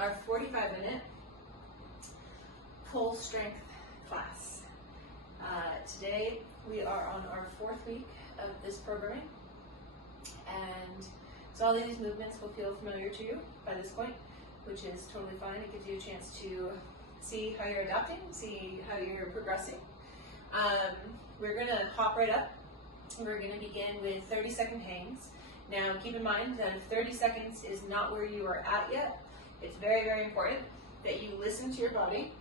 our 45-minute full strength class. Today we are on our 4th week of this programming, and so all of these movements will feel familiar to you by this point, which is totally fine. It gives you a chance to see how you're adapting, see how you're progressing. We're going to hop right up. We're going to begin with 30-second hangs. Now keep in mind that if 30 seconds is not where you are at yet, it's very, very important that you listen to your body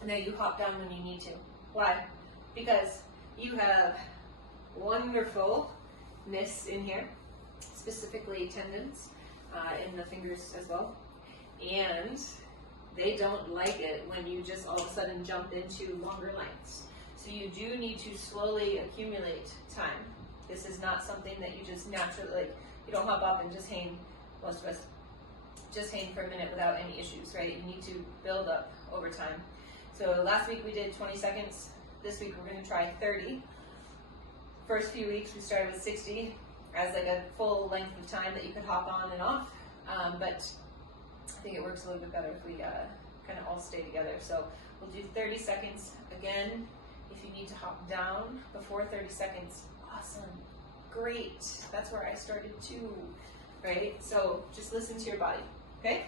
and that you hop down when you need to. Why? Because you have wonderfulness in here, specifically tendons in the fingers as well, and they don't like it when you just all of a sudden jump into longer lengths. So you do need to slowly accumulate time. This is not something that you just naturally, like, you don't hop up and just hang, most of us just hang for a minute without any issues, right? You need to build up over time. So last week we did 20 seconds. This week we're going to try 30. First few weeks we started with 60 as like a full length of time that you could hop on and off. But I think it works a little bit better if we kind of all stay together. So we'll do 30 seconds again. If you need to hop down before 30 seconds, awesome, great. That's where I started too, right? So just listen to your body, okay?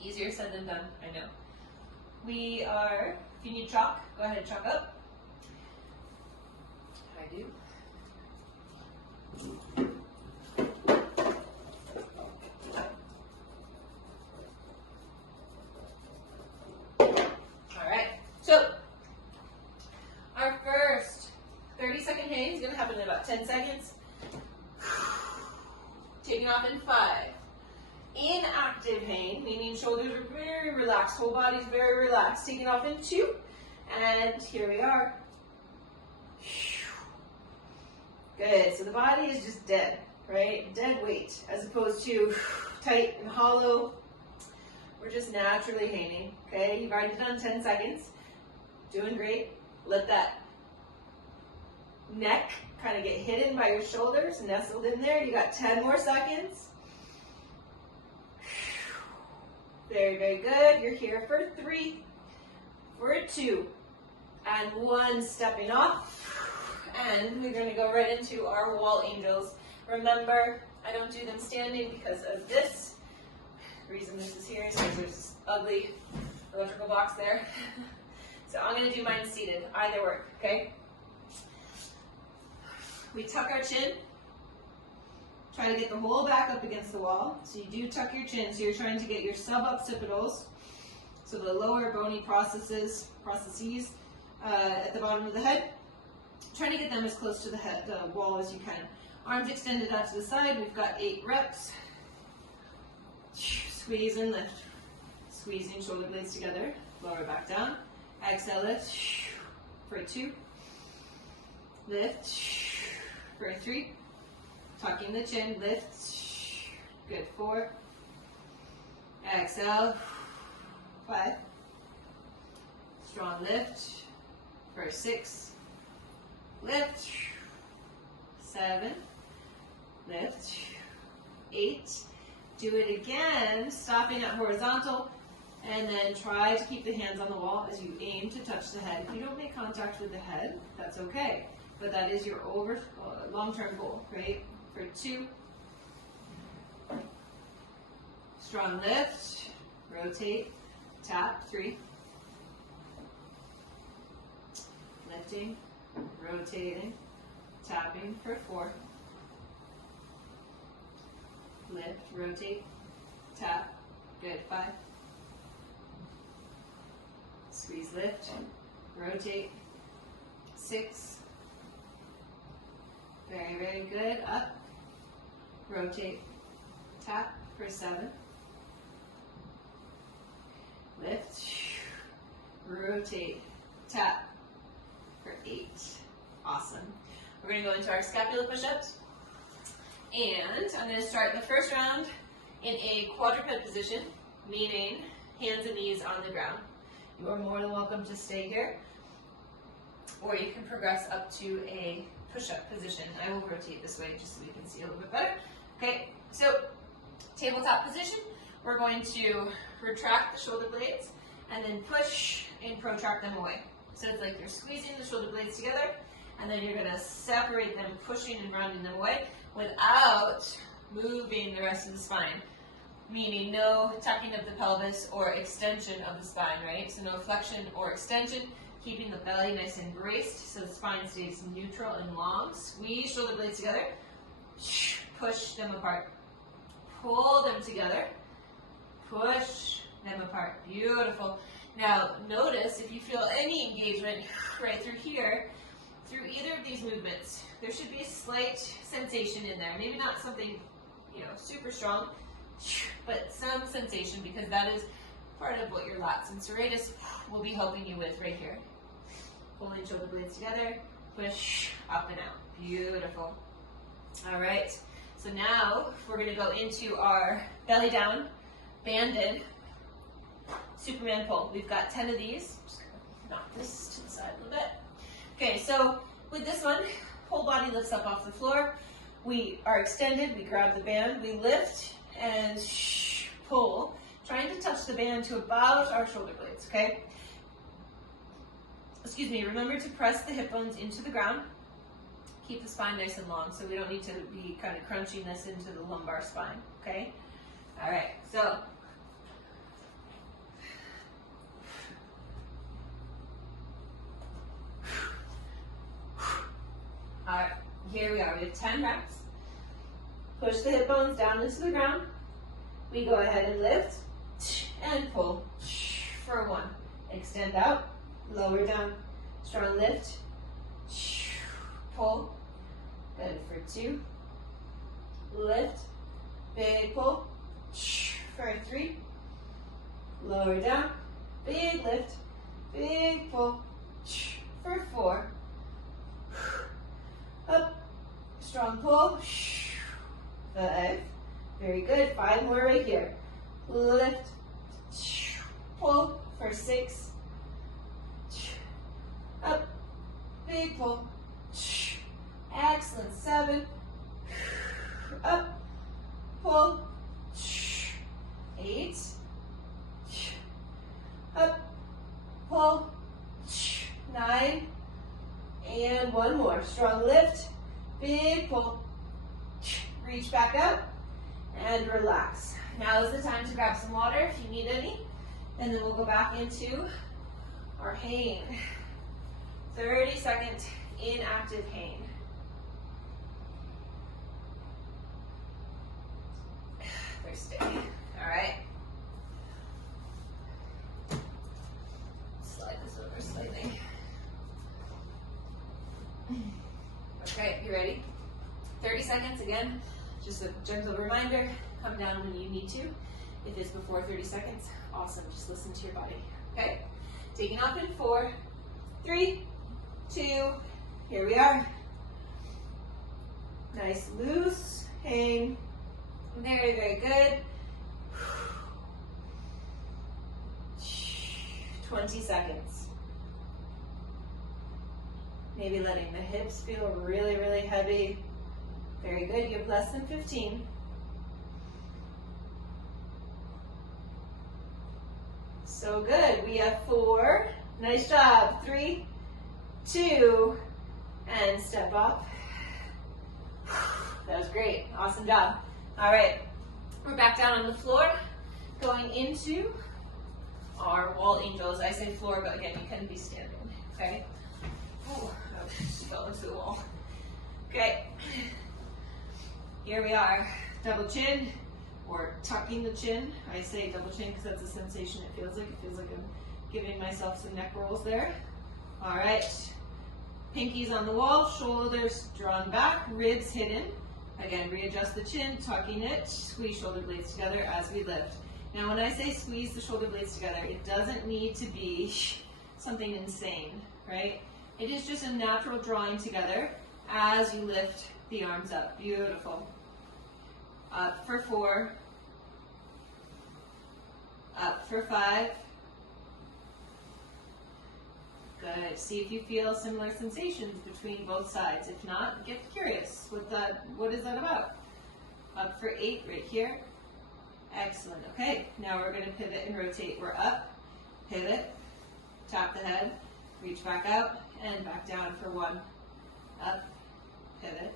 Easier said than done, I know. We are, if you need chalk, go ahead and chalk up. I do. All right, so our first 30-second hang is going to happen in about 10 seconds. Taking off in 5. Inactive hang, meaning shoulders are very relaxed, whole body's very relaxed. Taking off in 2, and here we are. Good, so the body is just dead, right? Dead weight, as opposed to tight and hollow. We're just naturally hanging, okay? You've already done 10 seconds. Doing great. Let that neck kind of get hidden by your shoulders, nestled in there. You got 10 more seconds. Very, very good. You're here for 3, for 2, and 1, stepping off. And we're going to go right into our wall angels. Remember, I don't do them standing because of this. The reason this is here is because there's this ugly electrical box there. So I'm going to do mine seated. Either work, okay? We tuck our chin. Try to get the whole back up against the wall. So you do tuck your chin. So you're trying to get your suboccipitals, so the lower bony processes at the bottom of the head. Trying to get them as close to the head, the wall as you can. Arms extended out to the side. We've got 8 reps. Squeeze and lift. Squeezing shoulder blades together. Lower back down. Exhale, lift for 2. Lift for 3. Tucking the chin, lift. Good, 4. Exhale, 5. Strong lift for 6. Lift, 7. Lift, 8. Do it again, stopping at horizontal. And then try to keep the hands on the wall as you aim to touch the head. If you don't make contact with the head, that's okay. But that is your long-term goal, right? For 2. Strong lift. Rotate. Tap. 3. Lifting. Rotating. Tapping for 4. Lift. Rotate. Tap. Good. 5. Squeeze, lift, rotate, 6. Very, very good. Up, rotate, tap for 7. Lift, rotate, tap for 8. Awesome. We're going to go into our scapula push-ups. And I'm going to start the first round in a quadruped position, meaning hands and knees on the ground. You are more than welcome to stay here, or you can progress up to a push-up position. I will rotate this way just so we can see a little bit better. Okay, so tabletop position. we're going to retract the shoulder blades and then push and protract them away. So it's like you're squeezing the shoulder blades together, and then you're going to separate them, pushing and rounding them away without moving the rest of the spine. Meaning no tucking of the pelvis or extension of the spine, right? So no flexion or extension, keeping the belly nice and braced so the spine stays neutral and long. Squeeze shoulder blades together, push them apart. Pull them together, push them apart. Beautiful. Now notice if you feel any engagement right through here, through either of these movements, there should be a slight sensation in there. Maybe not something, super strong, but some sensation, because that is part of what your lats and serratus will be helping you with right here. Pulling shoulder blades together, push up and out. Beautiful. All right, so now we're going to go into our belly down, banded Superman pull. We've got 10 of these. Just knock this to the side a little bit. Okay, so with this one, whole body lifts up off the floor. We are extended, we grab the band, we lift and pull, trying to touch the band to about our shoulder blades, okay? Excuse me, remember to press the hip bones into the ground. Keep the spine nice and long, so we don't need to be kind of crunching this into the lumbar spine, okay? All right, so all right, here we are. We have 10 reps. Push the hip bones down into the ground. We go ahead and lift and pull for 1. Extend out, lower down, strong lift, pull. Good for 2. Lift, big pull for 3. Lower down, big lift, big pull for 4. Up, strong pull, 5, very good, 5 more right here. Lift, pull for 6, up, big pull, excellent, 7, up, pull, 8, up, pull, 9, and 1 more. Strong lift, big pull, reach back up, and relax. Now is the time to grab some water if you need any, and then we'll go back into our hang. 30-second inactive hang. Thursday. All right. Slide this over slightly. Okay, you ready? 30 seconds again. Just a gentle reminder, come down when you need to. If it's before 30 seconds, awesome, just listen to your body. Okay, taking off in 4, 3, 2, here we are. Nice loose hang. Very, very good. 20 seconds. Maybe letting the hips feel really, really heavy. Very good, you have less than 15. So good, we have 4. Nice job, 3, 2, and step up. That was great, awesome job. All right, we're back down on the floor, going into our wall angels. I say floor, but again, you can be standing, okay? Ooh, I just fell into the wall. Okay, here we are, double chin, or tucking the chin. I say double chin because that's a sensation it feels like. It feels like I'm giving myself some neck rolls there. All right, pinkies on the wall, shoulders drawn back, ribs hidden. Again, readjust the chin, tucking it, squeeze shoulder blades together as we lift. Now when I say squeeze the shoulder blades together, it doesn't need to be something insane, right? It is just a natural drawing together as you lift the arms up. Beautiful. Up for 4. Up for 5. Good. See if you feel similar sensations between both sides. If not, get curious. What is that about? Up for 8 right here. Excellent. Okay, now we're going to pivot and rotate. We're up, pivot, tap the head, reach back out, and back down for 1. Up, pivot.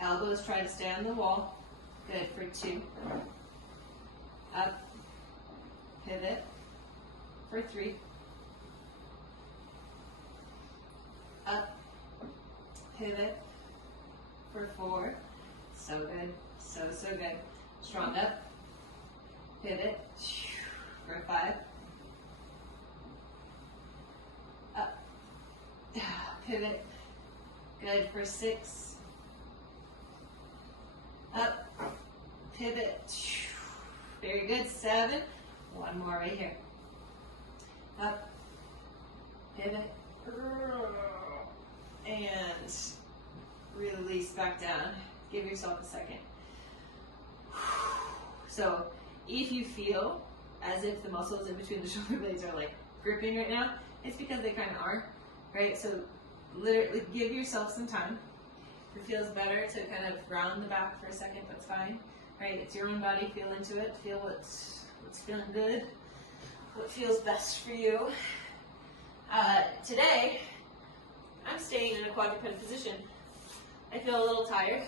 Elbows try to stay on the wall. Good for 2. Up, pivot for 3. Up, pivot for 4. So good. So good. Strong up. Pivot for 5. Up. Pivot. Good for 6. Up. Pivot. Very good. 7. 1 more right here. Up. Pivot. And release back down. Give yourself a second. So if you feel as if the muscles in between the shoulder blades are like gripping right now, it's because they kind of are, right? So literally give yourself some time. If it feels better to kind of round the back for a second, that's fine, right? It's your own body, feel into it, feel what's feeling good, what feels best for you. Today, I'm staying in a quadruped position. I feel a little tired,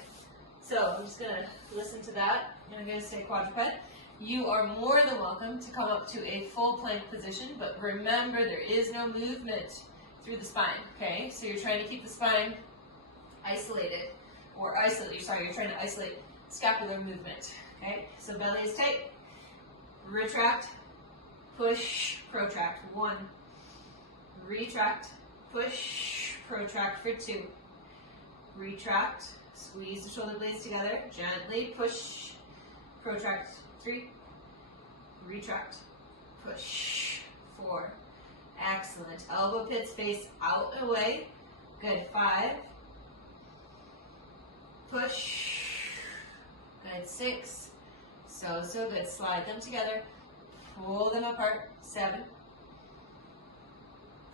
so I'm just going to listen to that, and I'm going to stay quadruped. You are more than welcome to come up to a full plank position, but remember there is no movement through the spine, okay? So you're trying to keep the spine isolated, or you're trying to isolate scapular movement, okay? So belly is tight, retract, push, protract, 1, retract, push, protract for 2, retract, squeeze the shoulder blades together, gently push, protract, 3, retract, push, 4, excellent, elbow pits face out and away, good, 5, push, good, 6, so good, slide them together, pull them apart, 7,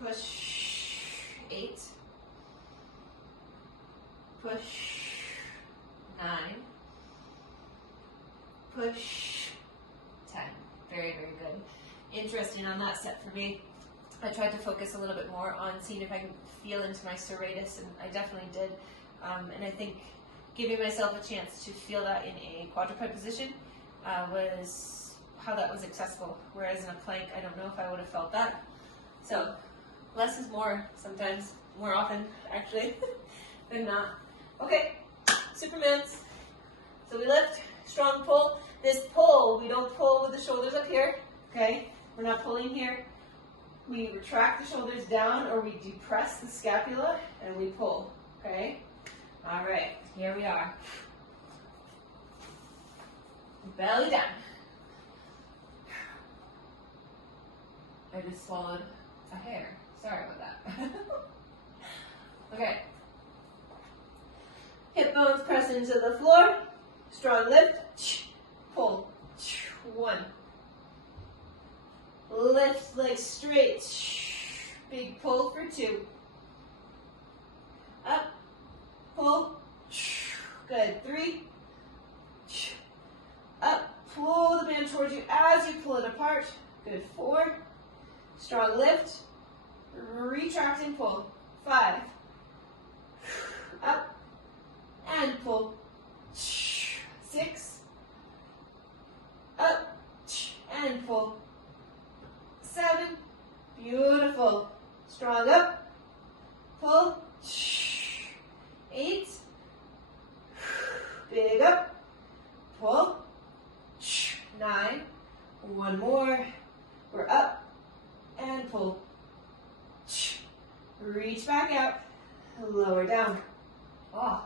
push, 8, push, 9, push, 10. Very good. Interesting on that set for me. I tried to focus a little bit more on seeing if I can feel into my serratus, and I definitely did. And I think giving myself a chance to feel that in a quadruped position was how that was accessible. Whereas in a plank, I don't know if I would have felt that. So less is more sometimes, more often actually, than not. Okay, Supermans. So we lift, strong pull. This pull, we don't pull with the shoulders up here, okay? We're not pulling here. We retract the shoulders down, or we depress the scapula and we pull, okay? All right, here we are. Belly down. I just swallowed a hair. Sorry about that. Okay. Hip bones press into the floor. Strong lift. Pull. 1. Lift legs straight. Big pull for 2. Up. Pull. Good. 3. Up. Pull the band towards you as you pull it apart. Good. 4. Strong lift. Retract and pull. 5. Up. And pull. 6. Up. And pull. 7. Beautiful. Strong up. Pull. 8. Big up. Pull. 9. 1 more. We're up. And pull. Reach back out. Lower down. Oh,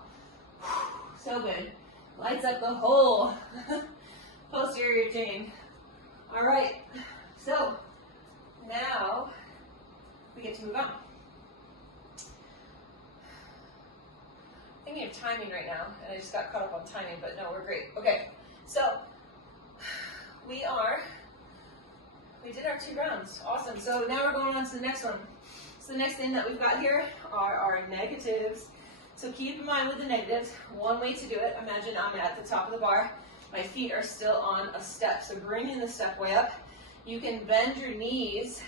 so good. Lights up the whole posterior chain. All right, so now we get to move on. Thinking of timing right now, and I just got caught up on timing, but no, we're great. Okay, so we did our 2 rounds. Awesome. So now we're going on to the next one. So the next thing that we've got here are our negatives. So keep in mind with the negatives, one way to do it, imagine I'm at the top of the bar, My feet are still on a step, so bringing the step way up. You can bend your knees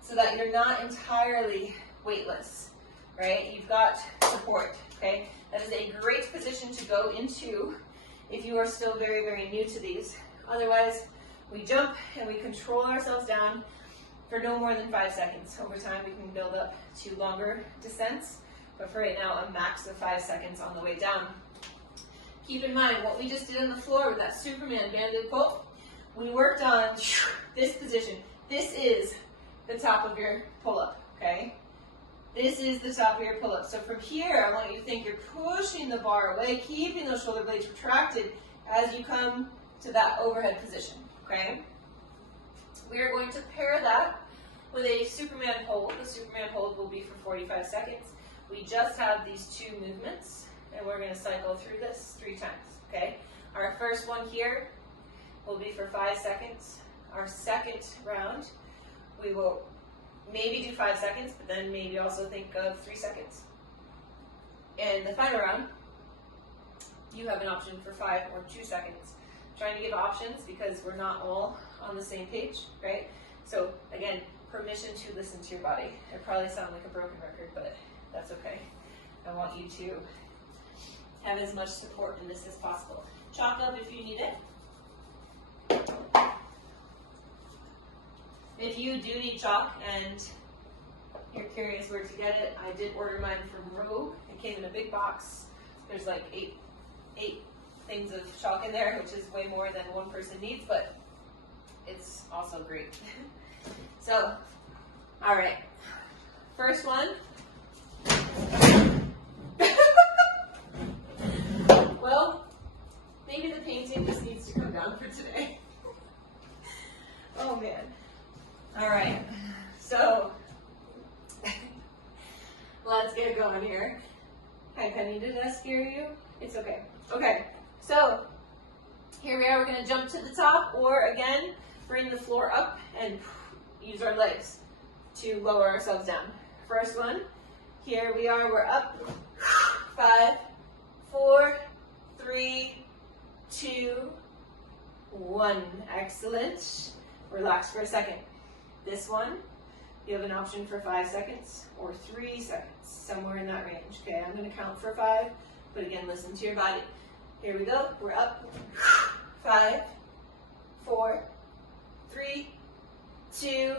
so that you're not entirely weightless, right? You've got support, okay? That is a great position to go into if you are still very, very new to these. Otherwise, we jump and we control ourselves down for no more than 5 seconds. Over time, we can build up to longer descents, but for right now, a max of 5 seconds on the way down. Keep in mind, what we just did on the floor with that Superman banded pull, we worked on this position. This is the top of your pull-up, okay? This is the top of your pull-up. So from here, I want you to think you're pushing the bar away, keeping those shoulder blades retracted as you come to that overhead position, okay? We are going to pair that with a Superman hold. The Superman hold will be for 45 seconds. We just have these 2 movements, and we're going to cycle through this 3 times, okay? Our first one here will be for 5 seconds. Our second round, we will maybe do 5 seconds, but then maybe also think of 3 seconds. And the final round, you have an option for 5 or 2 seconds. I'm trying to give options because we're not all on the same page, right? So again, permission to listen to your body. I probably sound like a broken record, but that's okay. I want you to have as much support in this as possible. Chalk up if you need it. If you do need chalk and you're curious where to get it, I did order mine from Rogue. It came in a big box. There's like eight things of chalk in there, which is way more than one person needs, but it's also great. So, all right, first one. Well, maybe the painting just needs to come down for today. Oh man. All right, so let's get going here. Hi Penny, did I scare you? It's okay. Okay, so here we are. We're going to jump to the top, or again, bring the floor up and use our legs to lower ourselves down. First one, here we are. We're up. 5, 4, 3, 2, 1. Excellent. Relax for a second. This one, you have an option for 5 seconds or 3 seconds, somewhere in that range. Okay, I'm going to count for 5, but again, listen to your body. Here we go. We're up. 5, 4, 3, 2,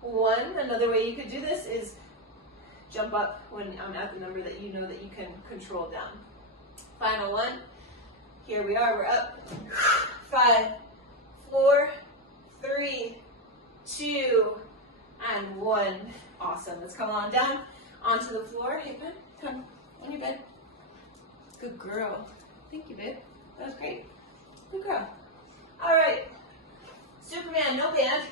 1. Another way you could do this is jump up when I'm at the number that you know that you can control down. Final one. Here we are. We're up. 5, 4, 3, 2, and 1. Awesome. Let's come on down onto the floor. Hey, Ben, come on your bed. Good girl. Thank you, babe. That was great. Good girl. All right. Superman, no band.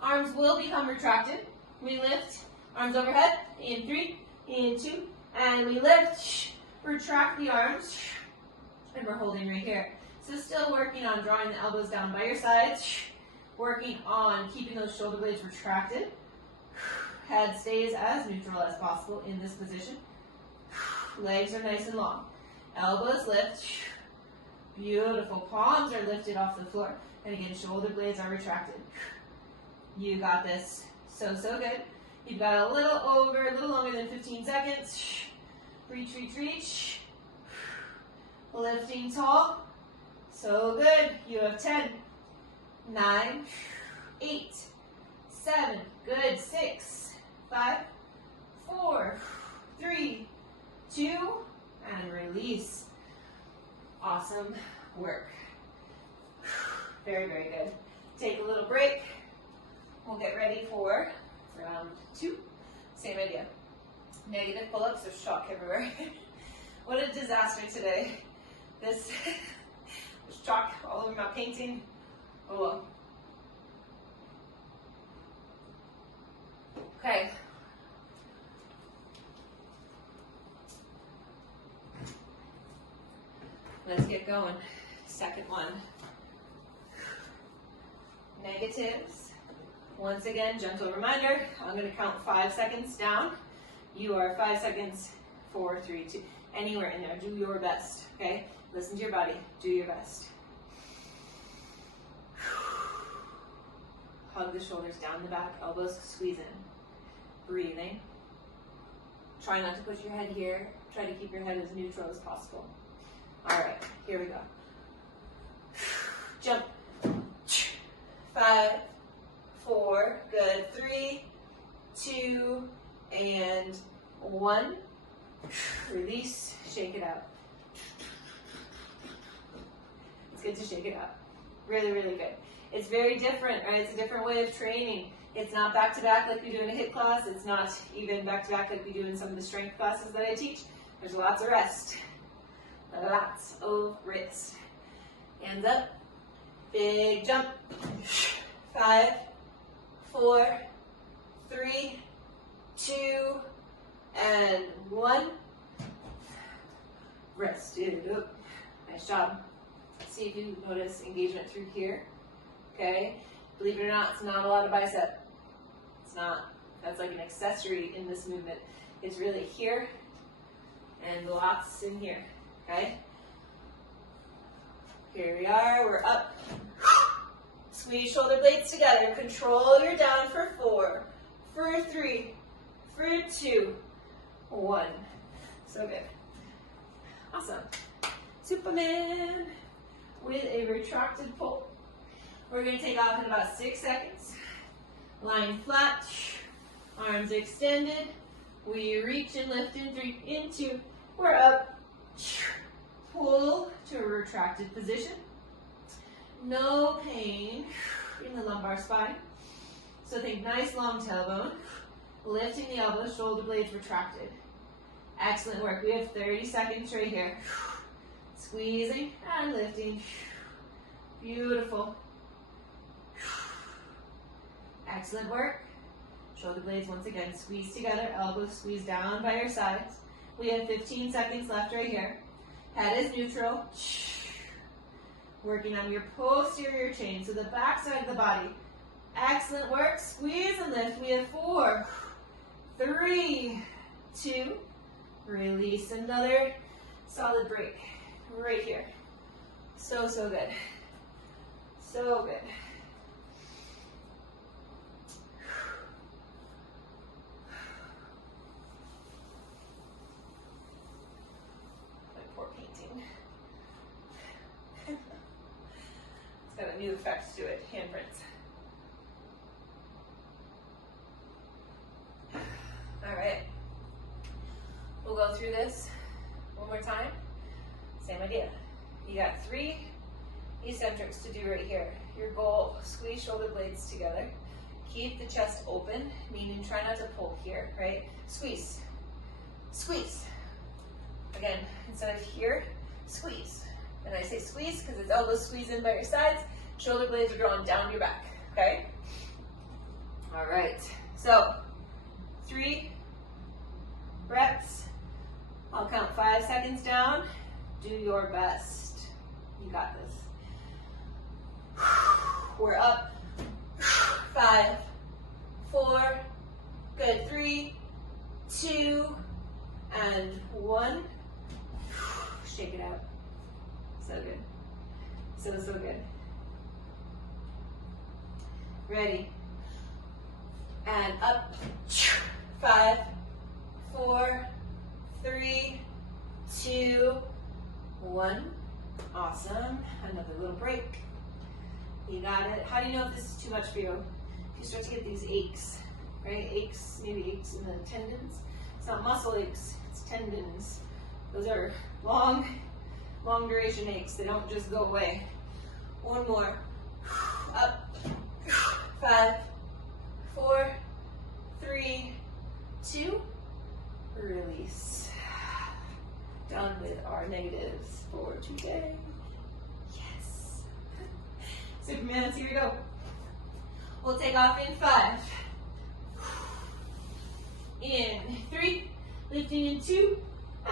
Arms will become retracted. We lift. Arms overhead. In 3, in 2, and we lift. Retract the arms. And we're holding right here. So still working on drawing the elbows down by your sides. Working on keeping those shoulder blades retracted. Head stays as neutral as possible in this position. Legs are nice and long. Elbows lift. Beautiful. Palms are lifted off the floor. And again, shoulder blades are retracted. You got this. So, so good. You've got a little longer than 15 seconds. Reach, reach, reach. Lifting tall. So good. You have 10. 9, 8, 7, good, 6, 5, 4, 3, 2, and release. Awesome work. Very, very good. Take a little break. We'll get ready for round 2. Same idea. Negative pull-ups, there's chalk everywhere. What a disaster today. There's chalk all over my painting. Oh well. Okay. Let's get going. Second one. Negatives. Once again, gentle reminder, I'm going to count 5 seconds down. You are 5 seconds, 4, 3, 2, anywhere in there. Do your best, okay? Listen to your body. Do your best. Hug the shoulders down the back, elbows squeeze in. Breathing. Try not to push your head here. Try to keep your head as neutral as possible. All right, here we go. Jump. 5, 4, good. 3, 2, and 1. Release, shake it out. It's good to shake it out. Really, really good. It's very different, right? It's a different way of training. It's not back-to-back like we do in a HIIT class. It's not even back-to-back like we do in some of the strength classes that I teach. There's lots of rest. Lots of rest. Hands up. Big jump. 5, 4, 3, 2, and 1. Rest it up. Nice job. See if you notice engagement through here. Okay? Believe it or not, it's not a lot of bicep. It's not. That's like an accessory in this movement. It's really here and lots in here. Okay? Here we are. We're up. Squeeze shoulder blades together. Control your down for 4, for 3, for 2, 1. So good. Awesome. Superman with a retracted pull. We're going to take off in about 6 seconds. Lying flat, arms extended. We reach and lift in 3, in 2. We're up. Pull to a retracted position. No pain in the lumbar spine. So think nice long tailbone. Lifting the elbows, shoulder blades retracted. Excellent work. We have 30 seconds right here. Squeezing and lifting. Beautiful. Excellent work. Shoulder blades once again squeeze together, elbows squeeze down by your sides. We have 15 seconds left right here. Head is neutral. Working on your posterior chain, so the back side of the body. Excellent work. Squeeze and lift. We have 4, 3, 2. Release. Another solid break right here. So, so good. So good. My poor painting. It's got a new effect to it. Handprints. All right. We'll go through this one more time. Same idea. You got 3 eccentrics to do right here. Your goal, squeeze shoulder blades together. Keep the chest open, meaning try not to pull here, right? Squeeze, squeeze. Again, instead of here, squeeze. And I say squeeze because it's elbows squeeze in by your sides, shoulder blades are drawn down your back, okay? All right, so 3 reps. I'll count 5 seconds down. Do your best. You got this. We're up. 5, 4, good. 3, 2, and 1. Shake it out. So good. So, so good. Ready. And up. 5, 4, 3, 2, 1. Awesome. Another little break. You got it. How do you know if this is too much for you? If you start to get these aches, right? Aches, maybe aches in the tendons. It's not muscle aches, it's tendons. Those are long duration aches. They don't just go away. One more. Up. 5, 4, 3, 2. Release. Done with our negatives for today. Yes. Superman, here we go. We'll take off in 5. In 3. Lifting in 2.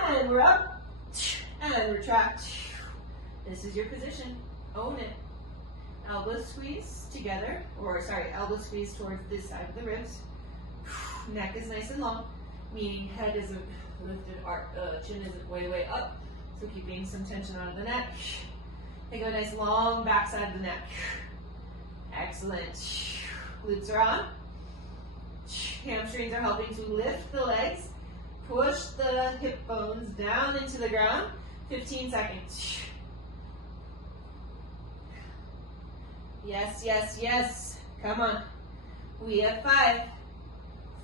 And we're up. And retract. This is your position. Own it. Elbows squeeze together. Or sorry, elbows squeeze towards this side of the ribs. Neck is nice and long. Meaning head isn't lifted, chin isn't way up. So keeping some tension out of the neck. Think of a nice long back side of the neck. Excellent. Glutes are on. Hamstrings are helping to lift the legs. Push the hip bones down into the ground. 15 seconds. Yes, yes, yes. Come on. We have 5,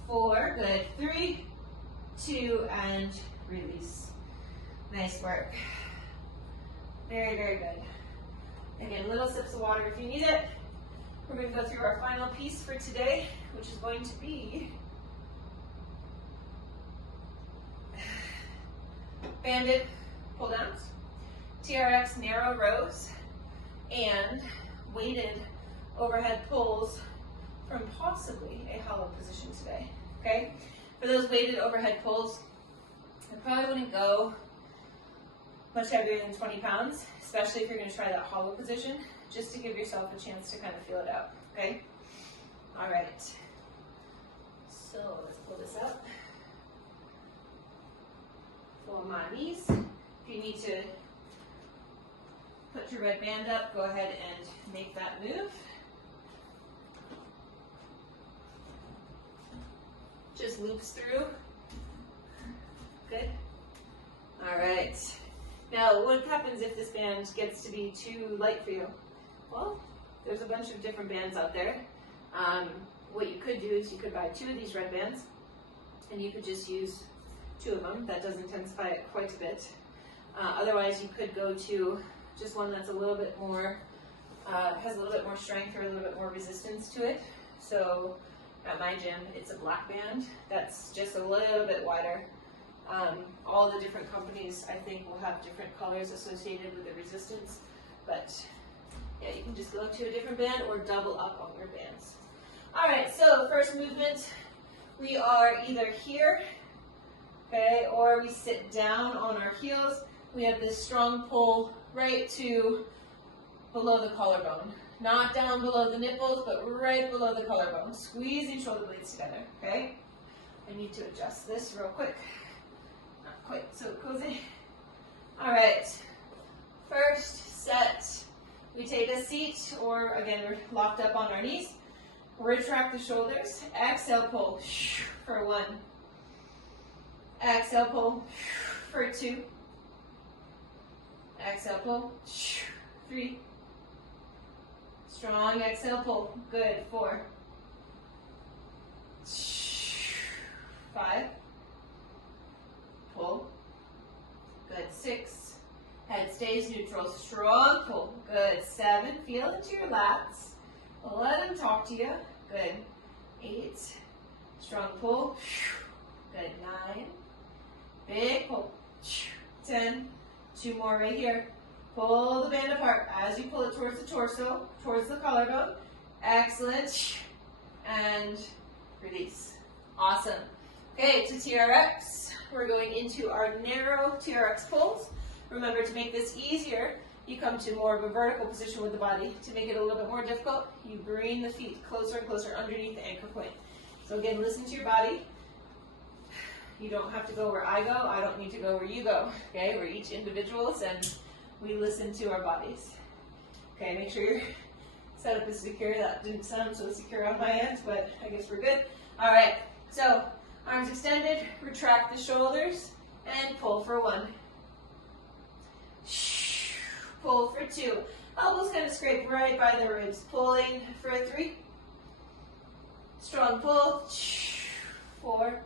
4, good. 3, 2, and release. Nice work. Very, very good. Again, little sips of water if you need it. We're going to go through our final piece for today, which is going to be banded pull downs, TRX narrow rows, and weighted overhead pulls from possibly a hollow position today, okay? For those weighted overhead pulls, I probably wouldn't go much heavier than 20 pounds, especially if you're going to try that hollow position, just to give yourself a chance to kind of feel it out, okay? All right, so let's pull this up. On my knees. If you need to put your red band up, go ahead and make that move. Just loops through. Good. All right. Now, what happens if this band gets to be too light for you? Well, there's a bunch of different bands out there. What you could do is you could buy 2 of these red bands, and you could just use 2 of them. That does intensify it quite a bit. Otherwise, you could go to just one that's a little bit more, has a little bit more strength or a little bit more resistance to it. So at my gym, it's a black band that's just a little bit wider. All the different companies, I think, will have different colors associated with the resistance. But yeah, you can just go to a different band or double up on your bands. All right, so first movement, we are either here, okay, or we sit down on our heels. We have this strong pull right to below the collarbone. Not down below the nipples, but right below the collarbone. Squeezing shoulder blades together, okay? I need to adjust this real quick. Not quite so cozy. All right, first set. We take a seat, or again, we're locked up on our knees. Retract the shoulders. Exhale, pull for 1. Exhale, pull for 2. Exhale, pull 3. Strong exhale, pull. Good. 4. 5. Pull. Good. 6. Head stays neutral. Strong pull. Good. 7. Feel into your lats. Let them talk to you. Good. 8. Strong pull. Good. 9. Big pull. 10. 2 more right here. Pull the band apart as you pull it towards the torso, towards the collarbone. Excellent. And release. Awesome. Okay, to TRX. We're going into our narrow TRX pulls. Remember, to make this easier, you come to more of a vertical position with the body. To make it a little bit more difficult, you bring the feet closer and closer underneath the anchor point. So again, listen to your body. You don't have to go where I go. I don't need to go where you go. Okay, we're each individuals and we listen to our bodies. Okay, make sure your setup is secure. That didn't sound so secure on my end, but I guess we're good. All right, so arms extended, retract the shoulders, and pull for 1. Pull for 2. Elbows kind of scrape right by the ribs. Pulling for 3. Strong pull. 4.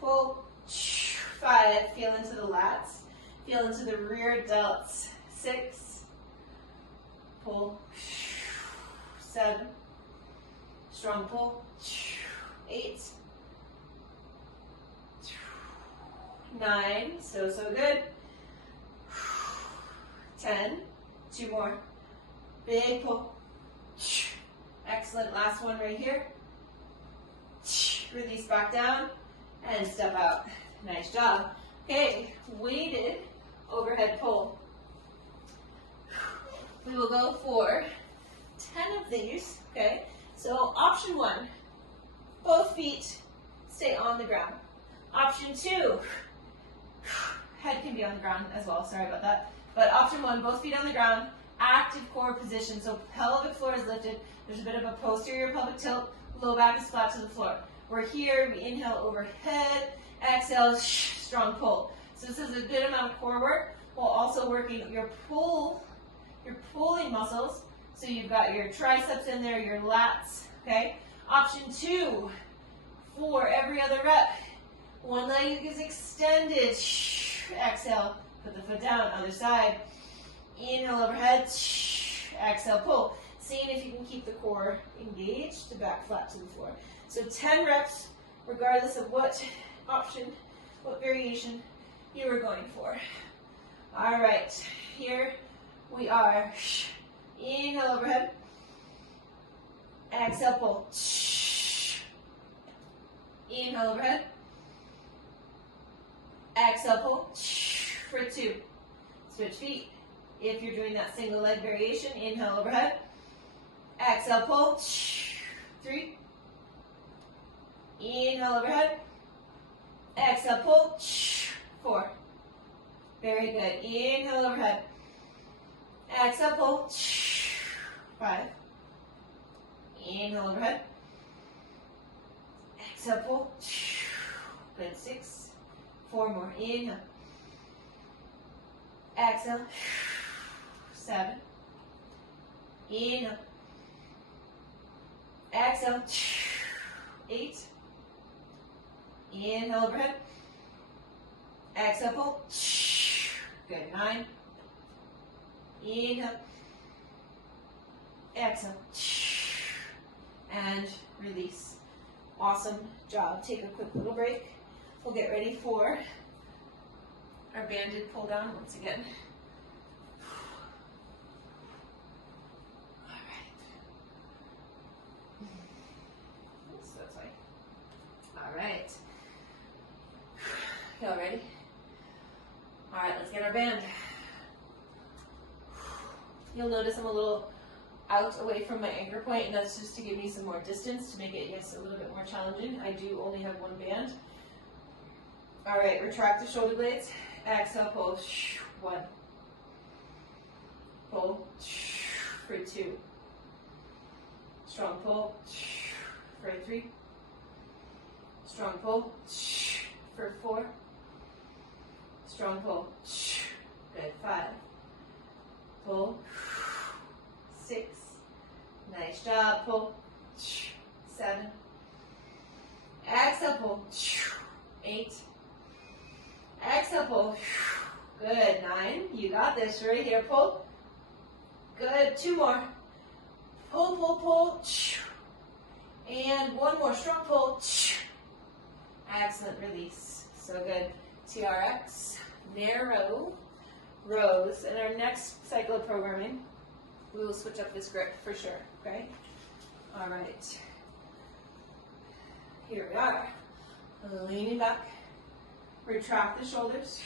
Pull. 5. Feel into the lats. Feel into the rear delts. 6. Pull. 7. Strong pull. 8. 9. So good. 10. 2 more. Big pull. Excellent. Last one right here. Release back down and step out. Nice job. Okay, weighted overhead pull. We will go for 10 of these. Okay, so option 1, both feet stay on the ground. Option 2, head can be on the ground as well, sorry about that. But option 1, both feet on the ground, active core position. So pelvic floor is lifted. There's a bit of a posterior pelvic tilt. Low back is flat to the floor. We're here, we inhale overhead, exhale, strong pull. So this is a good amount of core work while also working your pulling muscles. So you've got your triceps in there, your lats, okay? Option 2, for every other rep, one leg is extended. Exhale, put the foot down, other side. Inhale overhead, exhale, pull. Seeing if you can keep the core engaged to back flat to the floor. So 10 reps, regardless of what option, what variation you are going for. All right, here we are. Inhale overhead. Exhale, pull. Inhale overhead. Exhale, pull. For 2. Switch feet. If you're doing that single leg variation, inhale overhead. Exhale, pull. 3. Inhale overhead. Exhale, pull. 4. Very good. Inhale overhead. Exhale, pull. 5. Inhale overhead. Exhale, pull. Good. 6. 4 more. Inhale. Exhale. 7. Inhale. Exhale. 8. Inhale overhead. Exhale, pull. Good. 9. Inhale. Exhale. And release. Awesome job. Take a quick little break. We'll get ready for our banded pull down once again. All right. So that's right. All right. Y'all ready? All right, let's get our band. You'll notice I'm a little out away from my anchor point, and that's just to give me some more distance to make it, yes, a little bit more challenging. I do only have one band. All right, retract the shoulder blades. Exhale, pull. 1. Pull. For 2. Strong pull. For 3. Strong pull. For 4. Strong pull. Good. 5. Pull. 6. Nice job. Pull. 7. Exhale, pull. 8. Exhale, pull. Good. 9. You got this. Right here. Pull. Good. 2 more. Pull, pull, pull. And 1 more. Strong pull. Excellent release. So good. TRX. Narrow rows. In our next cycle of programming, we will switch up this grip for sure. Okay? All right. Here we are. Leaning back. Retract the shoulders.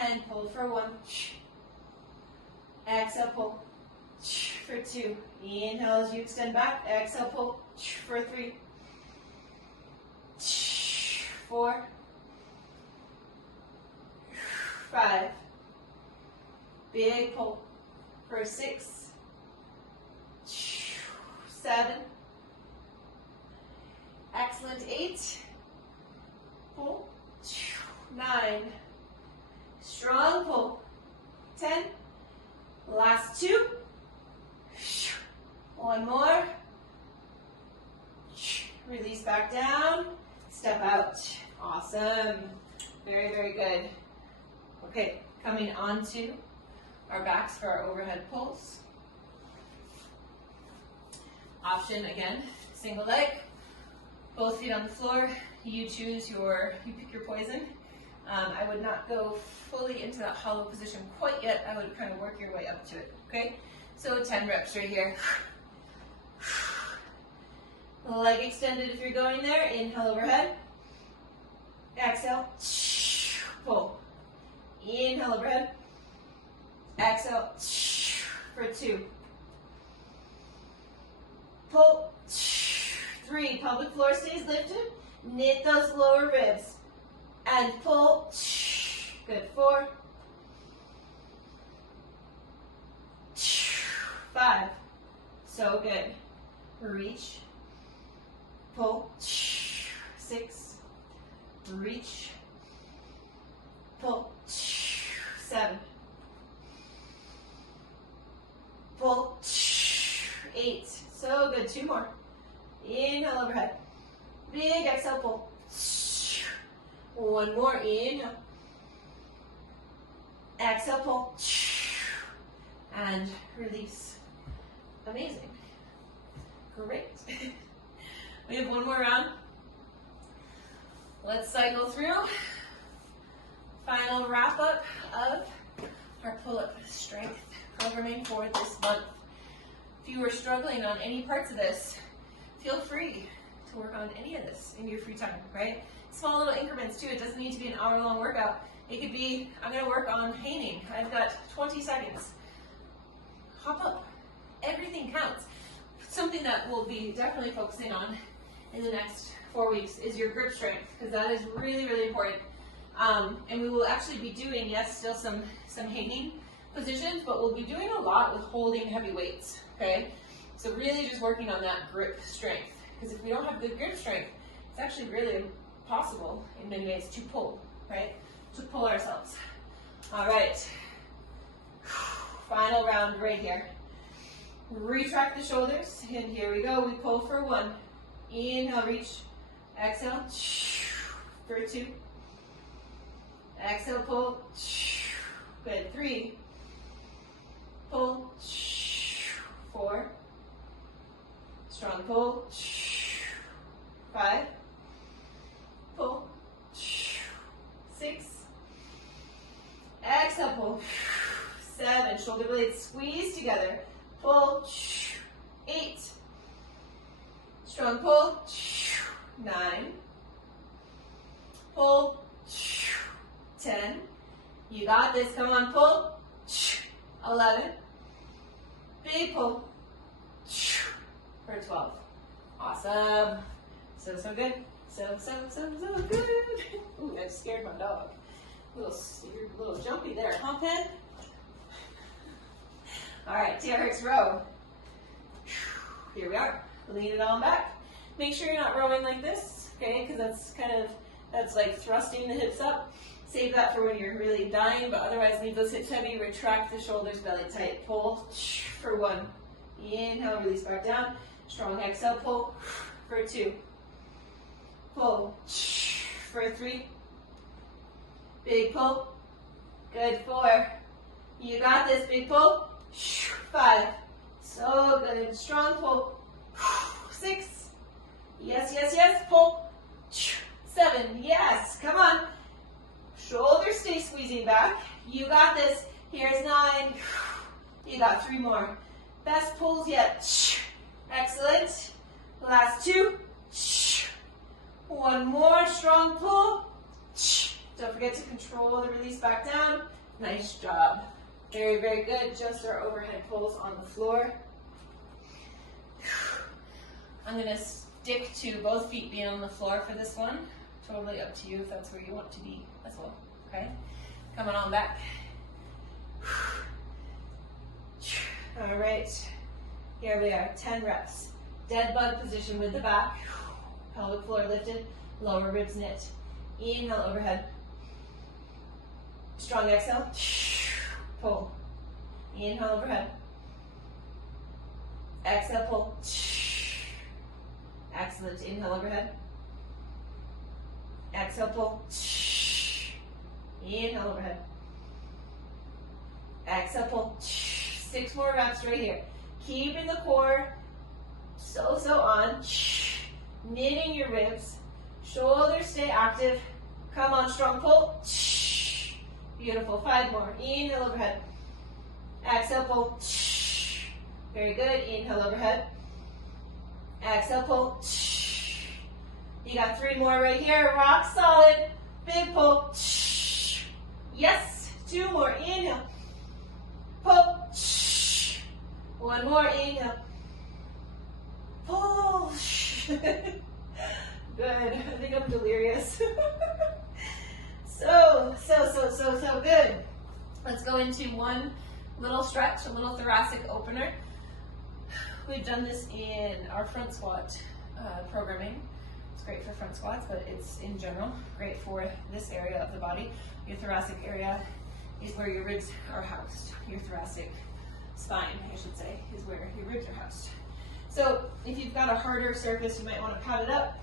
And pull for 1. Exhale, pull. For 2. Inhale as you extend back. Exhale, pull. For 3. 4. 5. Big pull. For 6. 7. Excellent. 8. Pull. 9. Strong pull. 10. Last 2. 1 more. Release back down. Step out. Awesome. Very, very good. Okay, coming onto our backs for our overhead pulls. Option again, single leg, both feet on the floor. You choose you pick your poison. I would not go fully into that hollow position quite yet. I would kind of work your way up to it, okay? So 10 reps right here. Leg extended if you're going there. Inhale overhead. Exhale. Pull. Inhale overhead. Exhale. For 2. Pull. 3. Pelvic floor stays lifted. Knit those lower ribs. And pull. Good. 4. So good. Reach, pull, 6, reach, pull, 7, pull, 8. So good. 2 more. Inhale, overhead. Big exhale, pull. 1 more. Inhale. Exhale, pull. And release. Amazing. Great. We have 1 more round. Let's cycle through. Final wrap up of our pull-up strength programming for this month. If you are struggling on any parts of this, feel free to work on any of this in your free time, right? Small little increments too. It doesn't need to be an hour-long workout. It could be, I'm going to work on hanging. I've got 20 seconds. Hop up. Everything counts. Something that we'll be definitely focusing on in the next 4 weeks is your grip strength, because that is really, really important. And we will actually be doing, yes, still some hanging positions, but we'll be doing a lot with holding heavy weights, okay? So really just working on that grip strength, because if we don't have good grip strength, it's actually really impossible in many ways to pull, right? To pull ourselves. All right. Final round right here. Retract the shoulders, and here we go. We pull for 1. Inhale, reach. Exhale, for 2. Exhale, pull. Good. 3. Pull. 4. Strong pull. 5. Pull. 6. Exhale, pull. 7. Shoulder blades squeeze together. Pull. 8. Strong pull. 9. Pull. 10. You got this. Come on, pull. 11. Big pull. For 12. Awesome. So good. So good. Ooh, I scared my dog. You're a little jumpy there, huh, Pen? All right, TRX row. Here we are. Lean it on back. Make sure you're not rowing like this, okay? Because that's like thrusting the hips up. Save that for when you're really dying, but otherwise leave those hips heavy. Retract the shoulders, belly tight. Pull for 1. Inhale, release back down. Strong exhale, pull for 2. Pull for 3. Big pull. Good. 4. You got this. Big pull. 5. So good. Strong pull. 6. Yes. Pull. 7. Yes. Come on. Shoulders stay squeezing back. You got this. Here's 9. You got 3 more. Best pulls yet. Excellent. Last 2. 1 more. Strong pull. Don't forget to control the release back down. Nice job. Very, very good. Just our overhead pulls on the floor. I'm going to stick to both feet being on the floor for this one. Totally up to you if that's where you want to be as well. Okay? Coming on back. All right. Here we are. 10 reps. Dead bug position with the back. Pelvic floor lifted. Lower ribs knit. Inhale, overhead. Strong exhale. Pull. Inhale, overhead. Exhale, pull. Excellent. Inhale, overhead. Exhale, pull. Inhale, overhead. Exhale, pull. 6 more reps right here. Keeping the core so on. Knitting your ribs. Shoulders stay active. Come on, strong pull. Beautiful. 5 more. Inhale, overhead. Exhale, pull. Very good. Inhale, overhead. Exhale, pull. You got 3 more right here. Rock solid. Big pull. Yes. 2 more. Inhale. Pull. 1 more. Inhale. Pull. Good. I think I'm delirious. So good. Let's go into one little stretch, a little thoracic opener. we've done this in our front squat programming. It's great for front squats, but it's in general great for this area of the body. Your thoracic area is where your ribs are housed. Your thoracic spine, I should say, is where your ribs are housed. So if you've got a harder surface, you might want to pad it up.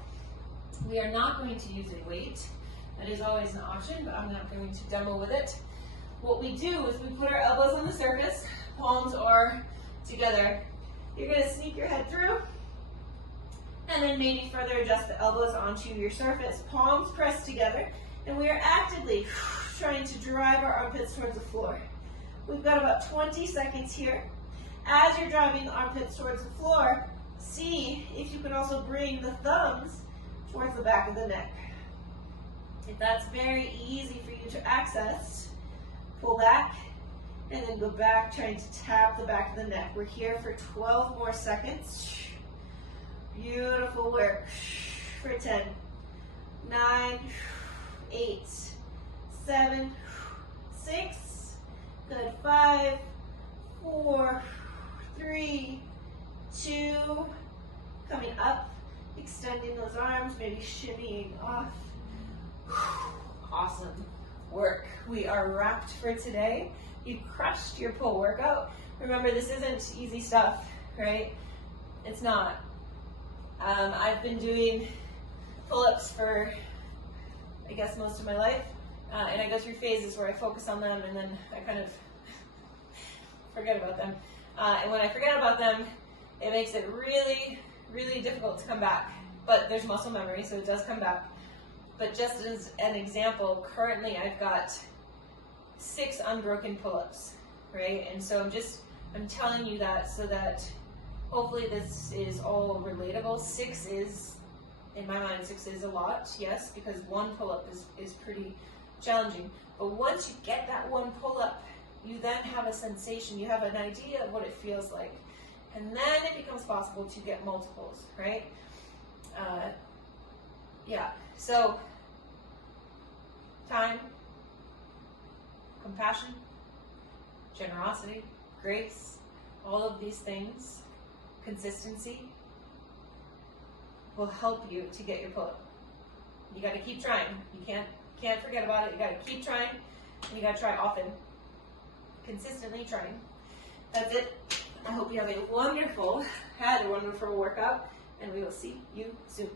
We are not going to use a weight. That is always an option, but I'm not going to demo with it. What we do is we put our elbows on the surface, palms are together. You're going to sneak your head through, and then maybe further adjust the elbows onto your surface. Palms pressed together, and we are actively trying to drive our armpits towards the floor. We've got about 20 seconds here. As you're driving the armpits towards the floor, see if you can also bring the thumbs towards the back of the neck. If that's very easy for you to access, pull back and then go back, trying to tap the back of the neck. We're here for 12 more seconds. Beautiful work. For 10, 9, 8, 7, 6, good, 5, 4, 3, 2, coming up, extending those arms, maybe shimmying off. Awesome work. We are wrapped for today. You crushed your pull workout. Remember, this isn't easy stuff, right? It's not. I've been doing pull-ups for, I guess, most of my life, and I go through phases where I focus on them and then I kind of forget about them. And when I forget about them, it makes it really, really difficult to come back. But there's muscle memory, so it does come back. But just as an example, currently I've got 6 unbroken pull-ups, right? And so I'm telling you that so that hopefully this is all relatable. 6 is, in my mind, 6 is a lot, yes, because 1 pull-up is pretty challenging. But once you get that 1 pull-up, you then have a sensation, you have an idea of what it feels like. And then it becomes possible to get multiples, right? Yeah, so time, compassion, generosity, grace, all of these things, consistency, will help you to get your pull-up. You got to keep trying. You can't forget about it. You got to keep trying, and you got to try often, consistently trying. That's it. I hope you have had a wonderful workout, and we will see you soon.